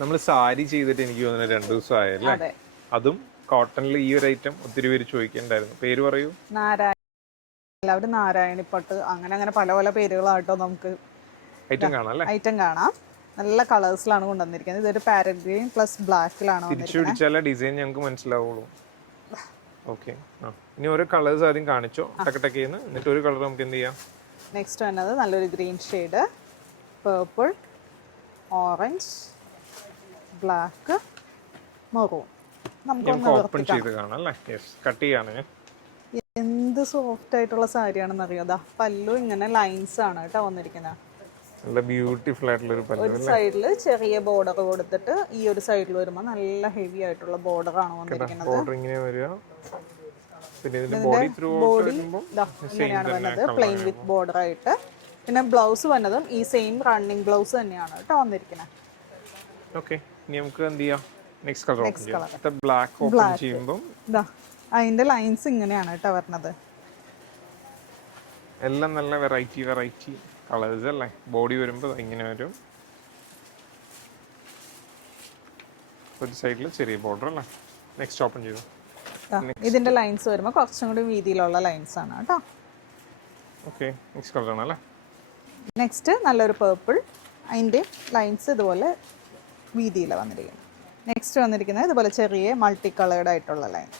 നമ്മൾ സാരി ചെയ്തിട്ട് എനിക്ക് തോന്നുന്നു 2 ദിവസമായല്ലേ? അതെ. അതും കോട്ടണിൽ ഈ ഒരു ഐറ്റം ഒത്തിരി പേര് ചോദിക്കണ്ടായിരുന്നു. പേര് പറയൂ. എല്ലാവരും നാരായണിപ്പട്ട് അങ്ങനെ അങ്ങനെ പല പല പേരുകളായിട്ടോ നമുക്ക് ഐറ്റം കാണാം അല്ലേ? ഐറ്റം കാണാം. നല്ല കളേഴ്സിലാണ് കൊണ്ടുവന്നിരിക്കുന്നത്. ഇതൊരു പാരറ്റ് ഗ്രീൻ പ്ലസ് ബ്ലാക്കിലാണ് തിരിച്ചു പിടിച്ചാലേ ഡിസൈൻ ഞങ്ങൾക്ക് മനസ്സിലാവുള്ളൂ. ഓക്കെ. ഇനി ഓരോ കളേഴ്സ് ആദ്യം കാണിച്ചോ, ടക്ക് ചെയ്യുന്നു. എന്നിട്ട് ഒരു കളർ നമുക്ക് എന്ത് ചെയ്യാം? നെക്സ്റ്റ് വന്നത് നല്ലൊരു green shade, purple, orange, black, maroon. നമുക്ക് ഓപ്പൺ ചെയ്ത് കാണാം അല്ലേ? യെസ്, കട്ട് ചെയ്യാണ്. എന്ത് സോഫ്റ്റ് ആയിട്ടുള്ള സാരിയാണെന്ന് അറിയോ? ദാ പല്ലു ഇങ്ങനെ ലൈൻസ് ആണ് കേട്ടോ വന്നിരിക്കുന്നത്. നല്ല ബ്യൂട്ടിഫുൾ ആയിട്ടുള്ള ഒരു പല്ലു. ഒരു സൈഡിൽ ചെറിയ ബോർഡർ കൊടുത്തിട്ട് ഈ ഒരു സൈഡിൽ വരുമ്പോൾ നല്ല ഹെവി ആയിട്ടുള്ള ബോർഡർ ആണ് വന്നിരിക്കുന്നത്. ബോർഡർ ഇങ്ങനെ വരിക. പിന്നെ ഇതിന്റെ ബോഡി ഇങ്ങനെയാണ് വരുന്നത്, പ്ലെയിൻ വിത്ത് ബോർഡർ ആയിട്ട്. പിന്നെ ബ്ലൗസ് വന്നതും ഈ സെയിം റണ്ണിങ് ബ്ലൗസ് തന്നെയാണ് കേട്ടോ വന്നിരിക്കുന്നത്. ഓക്കെ, ഇനി നമുക്ക് എന്ത് ചെയ്യാം? നെക്സ്റ്റ് കളർ ഓപ്പൺ ചെയ്യാം. ബ്ലാക്ക് ഓപ്പൺ ചെയ്യുമ്പോൾ അതിന്റെ ലൈൻസ് ഇങ്ങനെയാണ് കേട്ടോ വരുന്നത്. എല്ലാം നല്ല വെറൈറ്റി കളേഴ്സ് അല്ലേ? ബോഡി വരുമ്പോൾ ഇങ്ങനെ വരും. ഒരു സൈഡിൽ ചെറിയ ബോർഡർ അല്ലേ? നെക്സ്റ്റ് ഓപ്പൺ ചെയ്തു. ഇതിന്റെ ലൈൻസ് വരുമ്പോൾ കുറച്ചും കൂടി വീതിയിലുള്ള ലൈൻസ് ആണ് കേട്ടോ. ഓക്കെ, നെക്സ്റ്റ് കളർ ആണല്ലേ? നെക്സ്റ്റ് നല്ലൊരു പേർപ്പിൾ, അതിന്റെ ലൈൻസ് ഇതുപോലെ വീതിയിലാണ് വന്നിരിക്കുന്നത്. നെക്സ്റ്റ് വന്നിരിക്കുന്നത് ഇതുപോലെ ചെറിയ മൾട്ടി കളേർഡ് ആയിട്ടുള്ള ലൈൻ.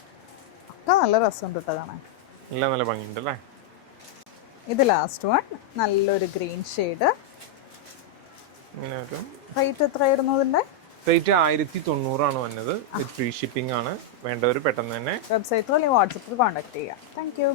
ഒക്കെ നല്ല രസമുണ്ട് കേട്ടോ കാണാൻ. എല്ലാം നല്ല ഭംഗിയുണ്ട് അല്ലേ? ഇത് ലാസ്റ്റ് വൺ നല്ലൊരു ഗ്രീൻ ഷെയ്ഡ്. റേറ്റ് എത്രയായിരുന്നു ഇതിന്റെ? റേറ്റ് 1900 വന്നത്. വിത്ത് ഫ്രീ ഷിപ്പിംഗ് ആണ്. വേണ്ടവർ പെട്ടെന്ന് തന്നെ വെബ്സൈറ്റിലോ അല്ലെങ്കിൽ വാട്സപ്പിൽ കോൺടാക്ട് ചെയ്യാം. Thank you.